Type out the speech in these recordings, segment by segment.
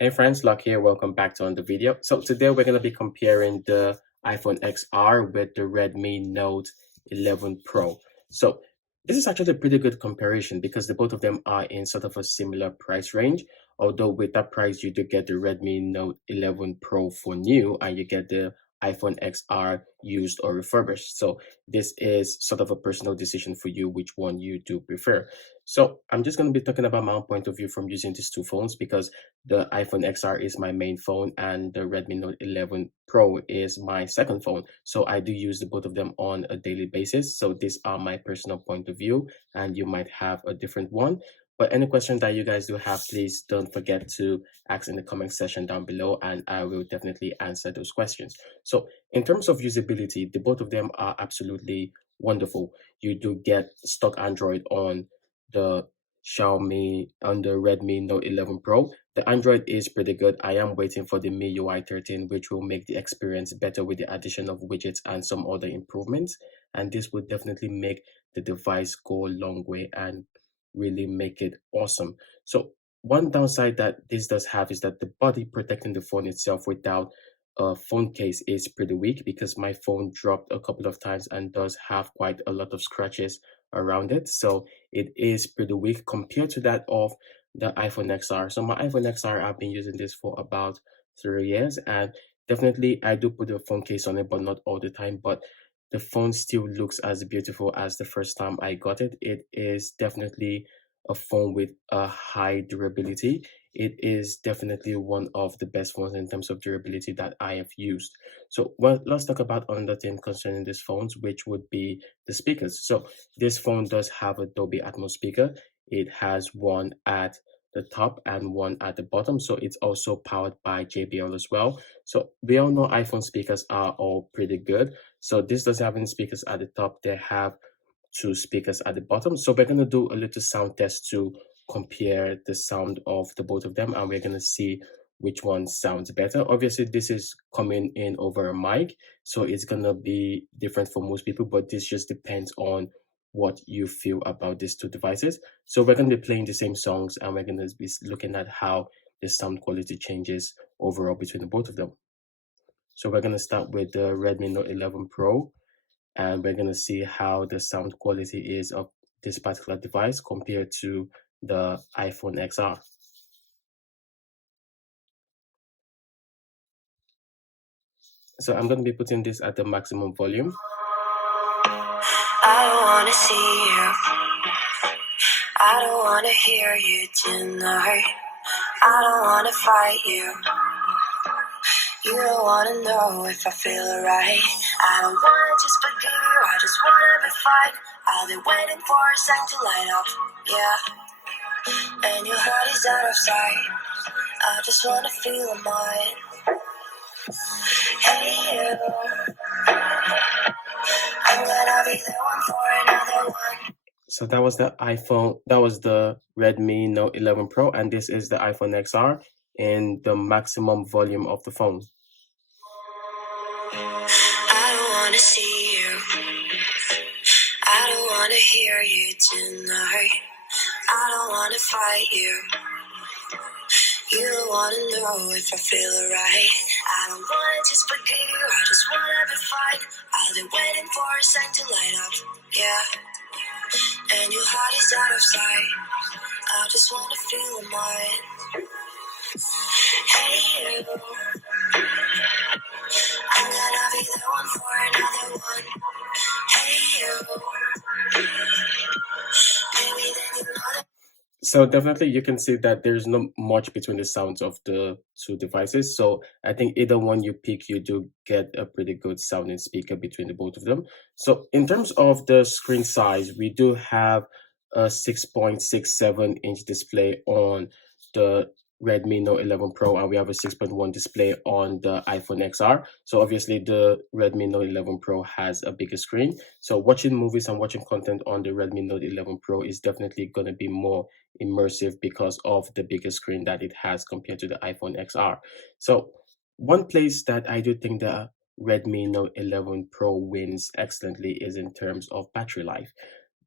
Hey friends, Luck here. Welcome back to another video. So today we're going to be comparing the iPhone XR with the Redmi Note 11 Pro. So this is actually a pretty good comparison because the both of them are in sort of a similar price range. Although with that price, you do get the Redmi Note 11 Pro for new and you get the iPhone XR used or refurbished. So this is sort of a personal decision for you which one you do prefer. So I'm just going to be talking about my own point of view from using these two phones because the iPhone XR is my main phone and the Redmi Note 11 Pro is my second phone. So I do use the both of them on a daily basis. So these are my personal point of view and you might have a different one. But any question that you guys do have, please don't forget to ask in the comment section down below and I will definitely answer those questions. So in terms of usability, the both of them are absolutely wonderful. You do get stock Android on the Xiaomi on the Redmi Note 11 Pro. The Android is pretty good. I am waiting for the MIUI 13, which will make the experience better with the addition of widgets and some other improvements. And this will definitely make the device go a long way and really make it awesome. So one downside that this does have is that the body protecting the phone itself without a phone case is pretty weak because my phone dropped a couple of times and does have quite a lot of scratches around it. So it is pretty weak compared to that of the iPhone XR. So my iPhone XR, I've been using this for about 3 years and definitely I do put a phone case on it, but not all the time. But the phone still looks as beautiful as the first time I got it. It is definitely a phone with a high durability. It is definitely one of the best phones in terms of durability that I have used. So well, let's talk about another thing concerning these phones, which would be the speakers. So this phone does have a Dolby Atmos speaker. It has one at the top and one at the bottom. So it's also powered by JBL as well. So we all know iPhone speakers are all pretty good. So this doesn't have any speakers at the top. They have two speakers at the bottom. So we're going to do a little sound test to compare the sound of the both of them and we're going to see which one sounds better. Obviously this is coming in over a mic, so it's going to be different for most people, but this just depends on what you feel about these two devices. So we're going to be playing the same songs and we're going to be looking at how the sound quality changes overall between the both of them. So we're going to start with the Redmi Note 11 Pro and we're going to see how the sound quality is of this particular device compared to the iPhone XR. So I'm going to be putting this at the maximum volume. I don't wanna see you. I don't wanna hear you tonight. I don't wanna fight you. You don't wanna know if I feel alright. I don't wanna just forgive you, I just wanna be fine. I'll be waiting for a sign to light up, yeah. And your heart is out of sight. I just wanna feel mine. Hey you, I'm gonna be the one for another one. So that was the Redmi Note 11 Pro, and this is the iPhone XR in the maximum volume of the phone. I don't wanna see you. I don't wanna hear you tonight. I don't wanna fight you. You don't wanna know if I feel alright. I don't wanna just forgive you, I just wanna be fine. I'll be waiting for a sign to light up, yeah. And your heart is out of sight. I just wanna feel mine. Hey you, I'm gonna be the one for another one. Hey you, maybe then you know that. So definitely you can see that there's not much between the sounds of the two devices. So I think either one you pick, you do get a pretty good sounding speaker between the both of them. So in terms of the screen size, we do have a 6.67-inch display on the Redmi Note 11 Pro and we have a 6.1 display on the iPhone XR. So obviously the Redmi Note 11 Pro has a bigger screen. So watching movies and watching content on the Redmi Note 11 Pro is definitely going to be more immersive because of the bigger screen that it has compared to the iPhone XR. So one place that I do think the Redmi Note 11 Pro wins excellently is in terms of battery life.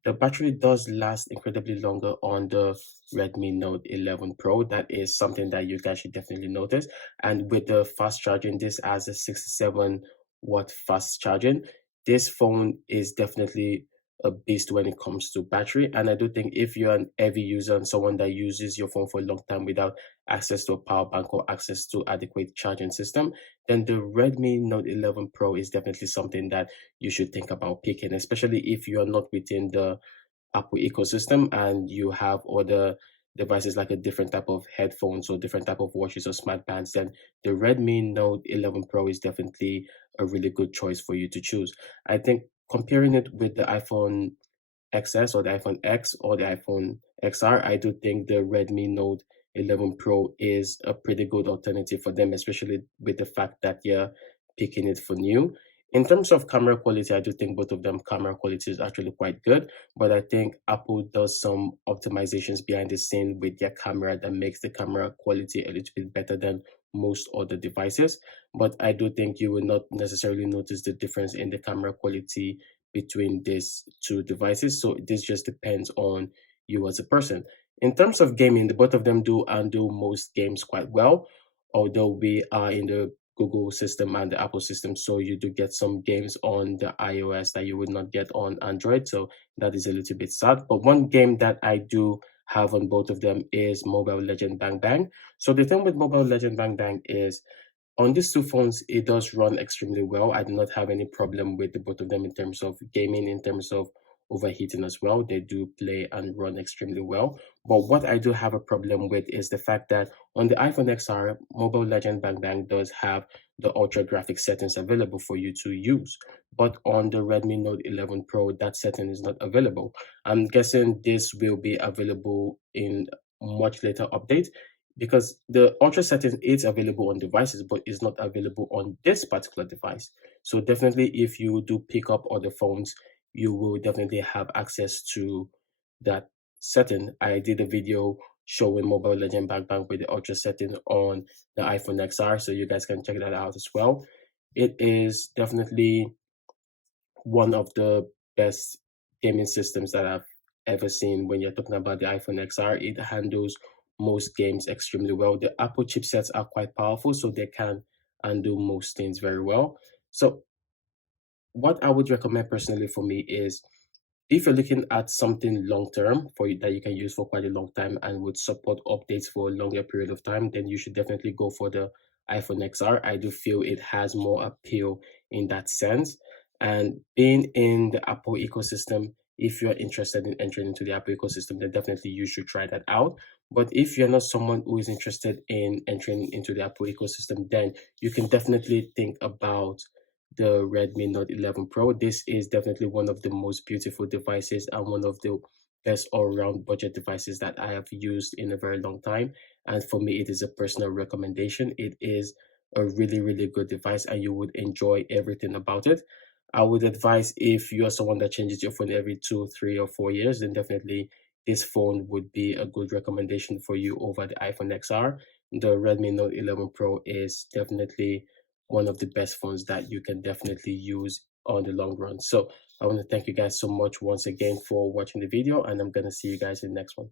the battery does last incredibly longer on the Redmi Note 11 Pro. That is something that you guys should definitely notice. And with the fast charging, this has a 67-watt fast charging. This phone is definitely a beast when it comes to battery. And I do think if you're an heavy user and someone that uses your phone for a long time without access to a power bank or access to adequate charging system, then the Redmi Note 11 Pro is definitely something that you should think about picking, especially if you are not within the Apple ecosystem and you have other devices like a different type of headphones or different type of watches or smart bands. Then the Redmi Note 11 Pro is definitely a really good choice for you to choose. I think comparing it with the iPhone XS or the iPhone X or the iPhone XR, I do think the Redmi Note 11 Pro is a pretty good alternative for them, especially with the fact that you're picking it for new. In terms of camera quality, I do think both of them camera quality is actually quite good, but I think Apple does some optimizations behind the scene with their camera that makes the camera quality a little bit better than most other devices. But I do think you will not necessarily notice the difference in the camera quality between these two devices. So this just depends on you as a person. In terms of gaming, the both of them do undo most games quite well, although we are in the Google system and the Apple system, so you do get some games on the iOS that you would not get on Android. So that is a little bit sad. But one game that I do have on both of them is Mobile Legend Bang Bang. So the thing with Mobile Legend Bang Bang is on these two phones, it does run extremely well. I do not have any problem with the both of them in terms of gaming, in terms of overheating as well. They do play and run extremely well. But what I do have a problem with is the fact that on the iPhone XR, Mobile Legend Bang Bang does have the ultra graphic settings available for you to use. But on the Redmi Note 11 Pro, that setting is not available. I'm guessing this will be available in much later update because the ultra setting is available on devices but is not available on this particular device. So definitely if you do pick up other phones, you will definitely have access to that setting. I did a video showing Mobile Legend Bang Bang with the ultra setting on the iPhone XR, so you guys can check that out as well. It is definitely one of the best gaming systems that I've ever seen when you're talking about the iPhone XR. It handles most games extremely well. The Apple chipsets are quite powerful, so they can undo most things very well. So, what I would recommend personally for me is if you're looking at something long term for you that you can use for quite a long time and would support updates for a longer period of time, then you should definitely go for the iPhone XR. I do feel it has more appeal in that sense. And being in the Apple ecosystem, if you're interested in entering into the Apple ecosystem, then definitely you should try that out. But if you're not someone who is interested in entering into the Apple ecosystem, then you can definitely think about the Redmi Note 11 Pro. This is definitely one of the most beautiful devices and one of the best all-round budget devices that I have used in a very long time. And for me, it is a personal recommendation. It is a really, really good device and you would enjoy everything about it. I would advise if you are someone that changes your phone every 2, 3, or 4 years, then definitely this phone would be a good recommendation for you over the iPhone XR. The Redmi Note 11 Pro is definitely one of the best phones that you can definitely use on the long run. So I want to thank you guys so much once again for watching the video, and I'm going to see you guys in the next one.